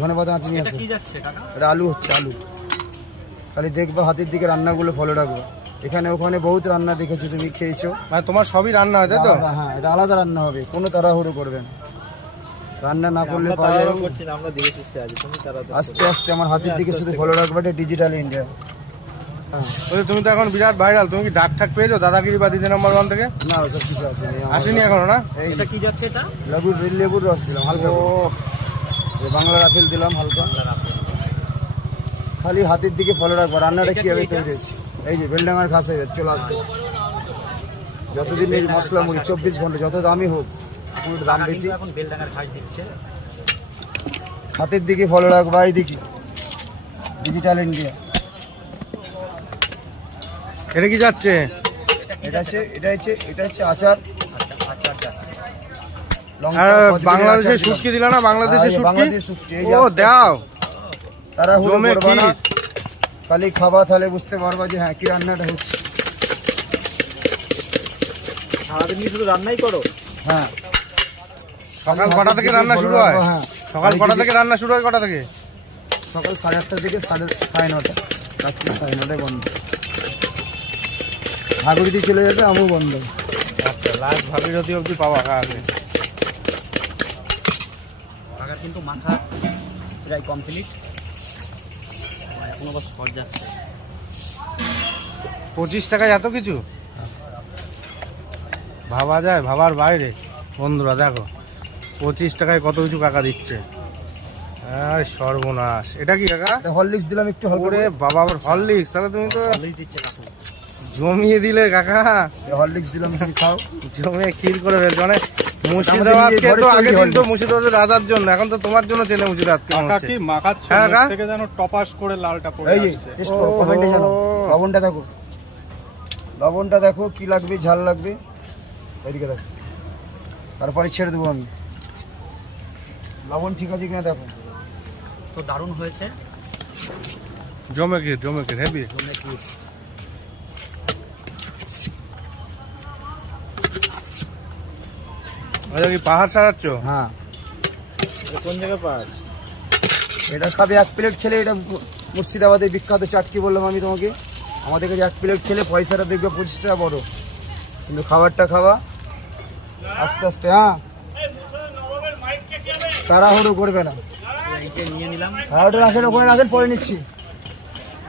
ধন্যবাদ আঁটি নিয়ে আসো। এটা আলু হচ্ছে, আলু খালি দেখবো হাতের দিকে রান্নাগুলো ফলো রাখবো। এখানে ওখানে বহুত রান্না দেখেছো, তুমি খেয়েছো, মানে তোমার সবই রান্না হয় তাই তো? হ্যাঁ, এটা আলাদা রান্না হবে, কোনো তাড়াহুড়ো করবে না। রান্না না করলে পাওয়া যাবে। আস্তে আস্তে আমার হাতের দিকে শুধু ফলো রাখবে, এটা ডিজিটাল ইন্ডিয়া। তুমি তো এখন বিরাট ভাইরাল, তুমি কি ডাক ঠাক পেয়েছো দাদাগিরি বা দিদি নাম্বার 1 থেকে? না, ওসব কিছু আসেনি এখনো না? এটা কি যাচ্ছে? এটা লেবুর রস দিলাম হালকা, বাংলার আপেল দিলাম হালকা। খালি হাতের দিকে ফলো রাখবো, রান্নাটা কিভাবে তৈরি হয়েছে। এই যে বেলডাঙার ঘাসে চলে আসছে। যতদিন এই মশলা মুড়ি 24 ঘন্টা, যত দামি হোক, পুরো দাম বেশি। হাতের দিকে ফলো রাখবো, এই দিকে ডিজিটাল ইন্ডিয়া। এটা কি যাচ্ছে? এটা হচ্ছে আচার। বাংলাদেশের শুটকি দিলা না? বাংলাদেশের শুটকি ও দাও, তারা জমে খালি খাবা, তাহলে বুঝতে পারবা যে হ্যাঁ কি রান্নাটা হচ্ছে। সারাদিন শুধু রান্নাই করো? হ্যাঁ। সকাল কটা থেকে রান্না শুরু হয়? হ্যাঁ, সকাল কটা থেকে রান্না শুরু হয়? কটা থেকে? সকাল 8:30 থেকে 9:30, রাত্রি 9:30 বন্ধ। ভাগরিতে চলে যাবে, আমিও বন্ধ। আচ্ছা, লাস্ট ভাগীরথী অবধি পাওয়া খাওয়াবে। ভাগার কিন্তু মাথা প্রায় কমপ্লিট, এখনো বস সর যাচ্ছে। 25 টাকায় এত কিছু ভাবা যায়? ভাবার বাইরে। বন্ধুরা দেখো 25 টাকায় কত কিছু কাকা দিচ্ছে। আর সর্বনাশ। এটা কি কাকা? হরলিক্স দিলাম একটু, ওরে বাবা, আবার হরলিক্স? তাহলে তুমি তো দিচ্ছে কাকু, জমিয়ে দিলে কাকা। হরলিক্স দিলাম, তুমি খাও। জমিয়ে ক্ষীর করে ফেলছো। মানে মুর্শিদাবাদকে তো আগে দিন তো মুর্শিদাবাদের রাজার জন্য, এখন তো তোমার জন্য চেনে মুর্শিদাবাদকে। কি মাখাচ্ছ থেকে যেন টপাস করে লালটা পড়ে এই যে যাচ্ছে। টেস্ট করো, কমেন্টে জানাও। লবণটা দেখো কি লাগবে, ঝাল লাগবে, এদিকে দেখো, তারপরে ছেড়ে দেবো আমি। লবণ ঠিক আছে কিনা দেখো। তো দারুণ হয়েছে। জমে ক্ষীর হেভি। আচ্ছা, কি পাহাড় সাজাচ্ছ? হ্যাঁ। কোন জায়গায় পাহাড়? এটা খাবে 1 প্লেট খেলে। এটা মুর্শিদাবাদের বিখ্যাত চাট, কি বললাম আমি তোমাকে। আমাদের কাছে 1 প্লেট খেলে পয়সাটা দেখবে 25 টাকা বড়, কিন্তু খাবারটা খাওয়া আস্তে আস্তে। হ্যাঁ, তাড়াহুড়ো করবে না। নিয়ে নিলাম। হ্যাঁ, ওটা রাখেন, ওখানে রাখেন, পরে নিচ্ছি।